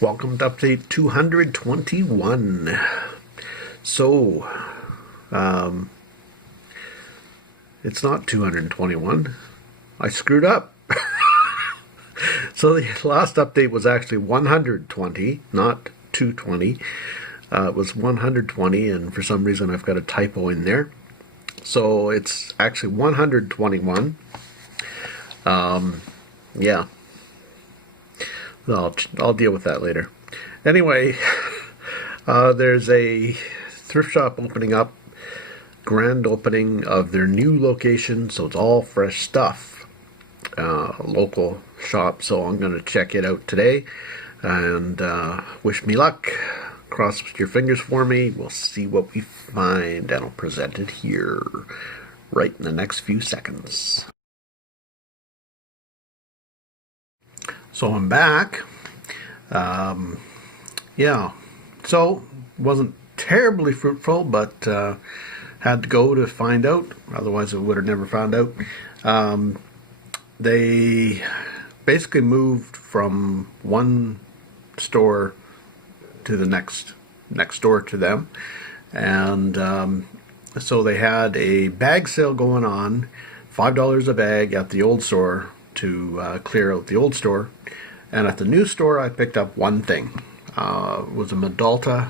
Welcome to update 221. So, it's not 221. I screwed up. So the last update was actually 120, not 220. It was 120, and for some reason I've got a typo in there. So it's actually 121. Yeah. I'll deal with that later. Anyway, there's a thrift shop opening up, grand opening of their new location, so it's all fresh stuff. Local shop, so I'm going to check it out today, and wish me luck. Cross your fingers for me. We'll see what we find, and I'll present it here right in the next few seconds. So I'm back. Yeah, so wasn't terribly fruitful, but had to go to find out. Otherwise, I would have never found out. They basically moved from one store to the next door to them, and so they had a bag sale going on, $5 a bag at the old store to clear out the old store. And at the new store, I picked up one thing. It was a Medalta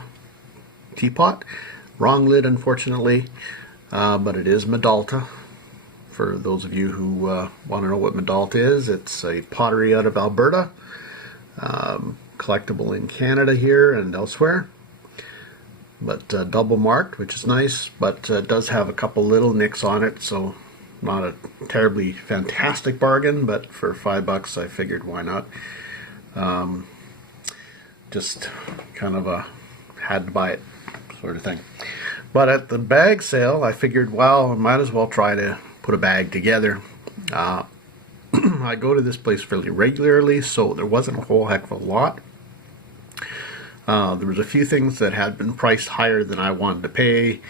teapot. Wrong lid, unfortunately, but it is Medalta. For those of you who want to know what Medalta is, it's a pottery out of Alberta, collectible in Canada here and elsewhere. But double marked, which is nice, but does have a couple little nicks on it, so not a terribly fantastic bargain, but for $5 I figured why not. Just kind of a had to buy it sort of thing. But at the bag sale, I figured, well, I might as well try to put a bag together. I go to this place fairly regularly, so there wasn't a whole heck of a lot. There was a few things that had been priced higher than I wanted to pay,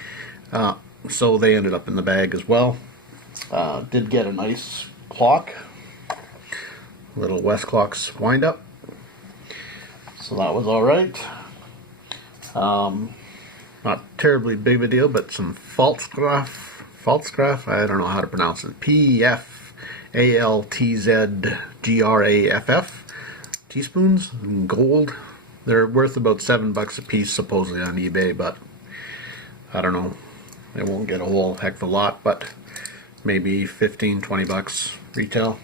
so they ended up in the bag as well. Did get a nice clock, little Westclox wind-up, so that was alright. Not terribly big of a deal, but some Faltzgraff, I don't know how to pronounce it, P-F-A-L-T-Z-G-R-A-F-F, teaspoons in gold. They're worth about $7 a piece supposedly on eBay, but I don't know, they won't get a whole heck of a lot, but maybe 15-20 bucks retail.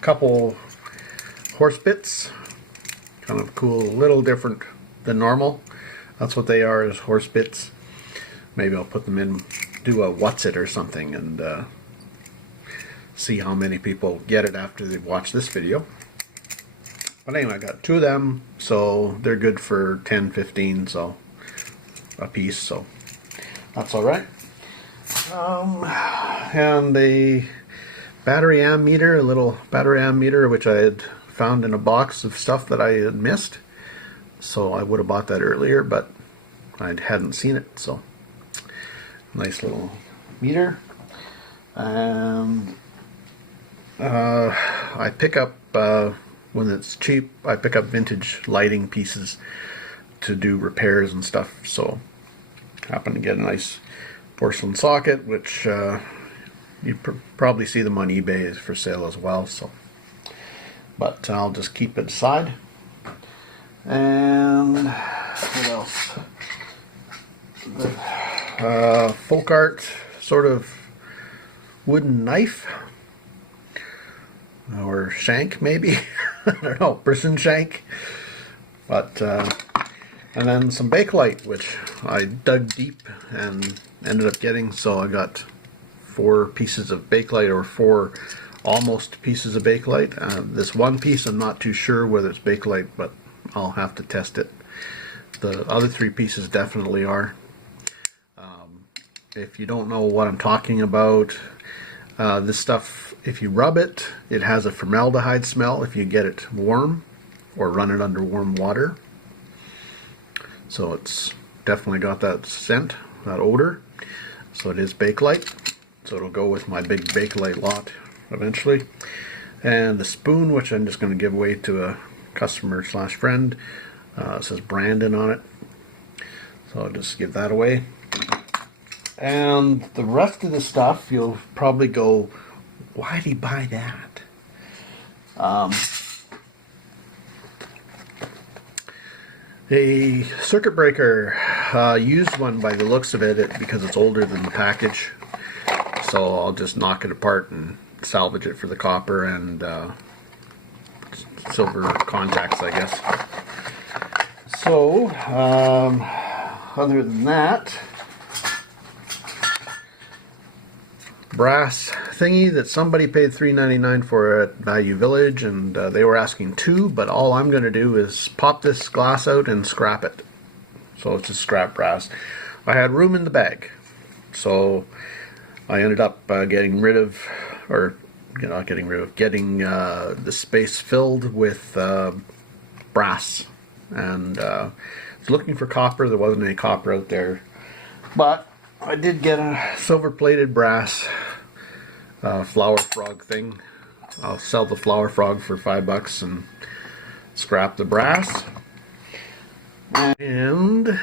Couple horse bits, kind of cool, a little different than normal. That's what they are, is horse bits. Maybe I'll put them in, do a what's it or something, and see how many people get it after they've watched this video. But anyway, I got two of them, so they're good for 10-15 so a piece, so that's alright. And a battery ammeter, a little battery ammeter, which I had found in a box of stuff that I had missed. So I would have bought that earlier, but I hadn't seen it. So nice little meter. And I pick up, when it's cheap, I pick up vintage lighting pieces to do repairs and stuff. So happened to get a nice porcelain socket, which you probably see them on eBay for sale as well. So, but I'll just keep it aside. And what else? Folk art sort of wooden knife or shank, maybe. I don't know, person shank. But and then some Bakelite, which I dug deep and ended up getting. So I got 4 pieces of Bakelite, or 4 almost pieces of Bakelite. This one piece, I'm not too sure whether it's Bakelite, but I'll have to test it. The other 3 pieces definitely are. If you don't know what I'm talking about, this stuff, if you rub it, it has a formaldehyde smell if you get it warm or run it under warm water. So it's definitely got that scent, that odor. So it is Bakelite. So it'll go with my big Bakelite lot eventually. And the spoon, which I'm just going to give away to a customer slash friend, it says Brandon on it. So I'll just give that away. And the rest of the stuff, you'll probably go, why did he buy that? A circuit breaker, used one by the looks of it because it's older than the package. So I'll just knock it apart and salvage it for the copper and silver contacts, I guess. So, other than that, brass thingy that somebody paid $3.99 for at Value Village, and they were asking $2, but all I'm going to do is pop this glass out and scrap it. So it's just scrap brass. I had room in the bag, so I ended up getting rid of, or not getting rid of, getting the space filled with brass. And I was looking for copper. There wasn't any copper out there, but I did get a silver-plated brass flower frog thing. I'll sell the flower frog for $5 and scrap the brass. And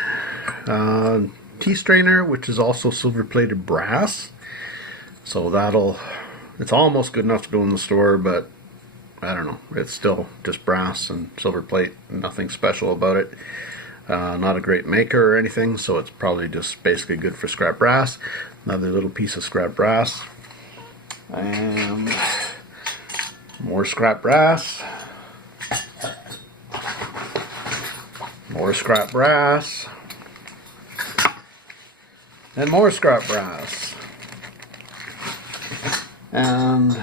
tea strainer, which is also silver-plated brass. So it's almost good enough to go in the store, but I don't know. It's still just brass and silver plate. Nothing special about it. Not a great maker or anything, so it's probably just basically good for scrap brass. Another little piece of scrap brass. And more scrap brass. More scrap brass. And more scrap brass. And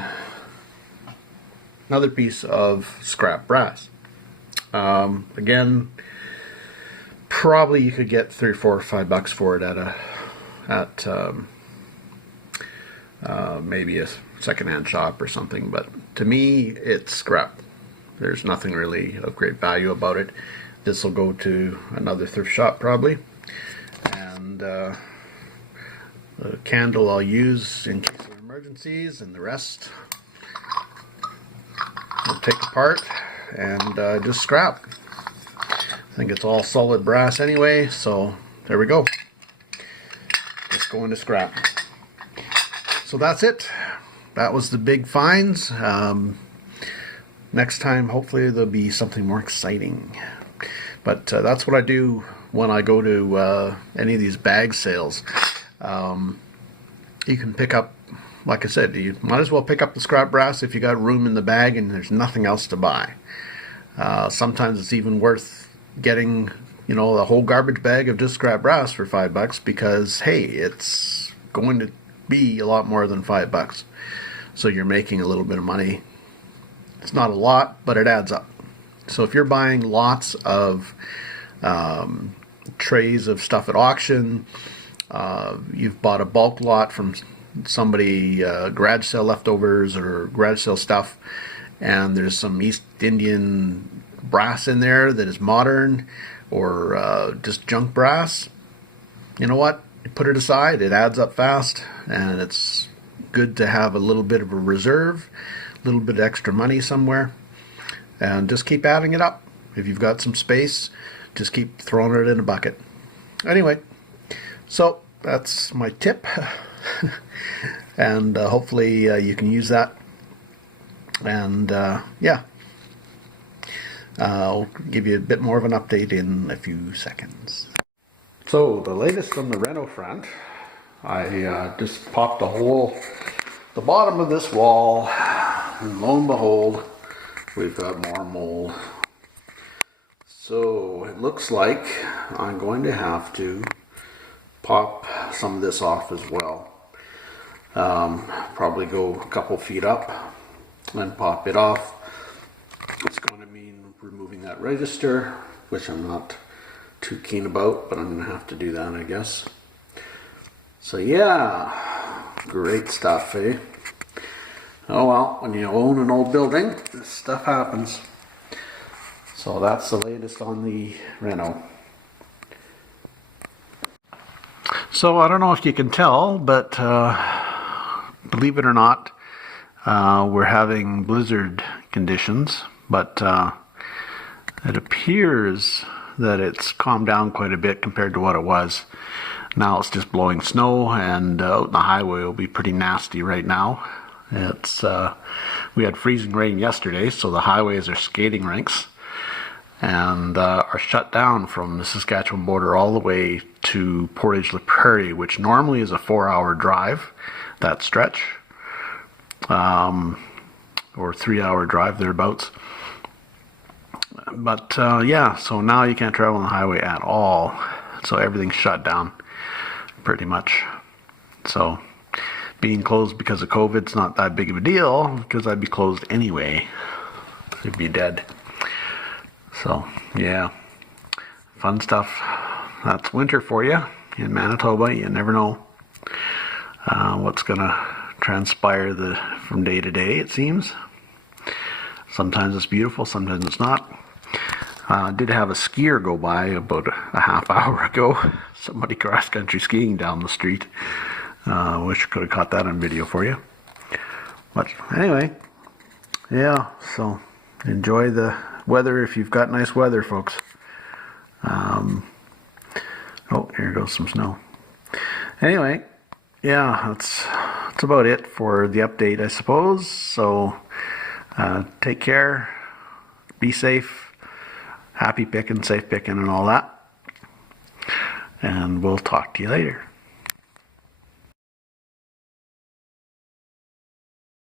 another piece of scrap brass. Again, probably you could get $3, $4, $5 for it at maybe a secondhand shop or something. But to me, it's scrap. There's nothing really of great value about it. This will go to another thrift shop probably. And the candle I'll use in case of emergencies, and the rest I'll take apart and just scrap. I think it's all solid brass anyway, so there we go. Just going to scrap. So that's it. That was the big finds. Next time, hopefully, there'll be something more exciting. But that's what I do when I go to any of these bag sales. You can pick up, like I said, you might as well pick up the scrap brass if you got room in the bag and there's nothing else to buy. Sometimes it's even worth getting, the whole garbage bag of just scrap brass for $5 because, hey, it's going to be a lot more than $5. So you're making a little bit of money. It's not a lot, but it adds up. So if you're buying lots of trays of stuff at auction, you've bought a bulk lot from somebody, garage sale leftovers or garage sale stuff, and there's some East Indian brass in there that is modern or just junk brass, you know what? You put it aside, it adds up fast, and it's good to have a little bit of a reserve, a little bit of extra money somewhere, and just keep adding it up. If you've got some space, just keep throwing it in a bucket. Anyway, so that's my tip, and hopefully you can use that. And yeah, I'll give you a bit more of an update in a few seconds. So the latest on the reno front, I just popped a hole the bottom of this wall, and lo and behold, we've got more mold. So it looks like I'm going to have to pop some of this off as well. Probably go a couple feet up and pop it off. It's going to mean removing that register, which I'm not too keen about, but I'm going to have to do that, I guess. So yeah, great stuff, eh? Oh well, when you own an old building, this stuff happens. So that's the latest on the reno. So I don't know if you can tell, but believe it or not, we're having blizzard conditions, but it appears that it's calmed down quite a bit compared to what it was. Now it's just blowing snow, and out on the highway will be pretty nasty right now. We had freezing rain yesterday, so the highways are skating rinks and are shut down from the Saskatchewan border all the way to Portage-la-Prairie, which normally is a 4-hour drive, that stretch, or 3-hour drive thereabouts. But yeah, so now you can't travel on the highway at all. So everything's shut down, pretty much. So being closed because of COVID's not that big of a deal, because I'd be closed anyway. I'd be dead. So yeah, fun stuff. That's winter for you in Manitoba. You never know what's gonna transpire from day to day, it seems. Sometimes it's beautiful, sometimes it's not. Did have a skier go by about a half hour ago. Somebody cross-country skiing down the street. Wish I could have caught that on video for you. But anyway, yeah, so enjoy the weather if you've got nice weather, folks. Oh, here goes some snow. Anyway, yeah, that's about it for the update, I suppose. So take care, be safe, happy picking, safe picking, and all that. And we'll talk to you later.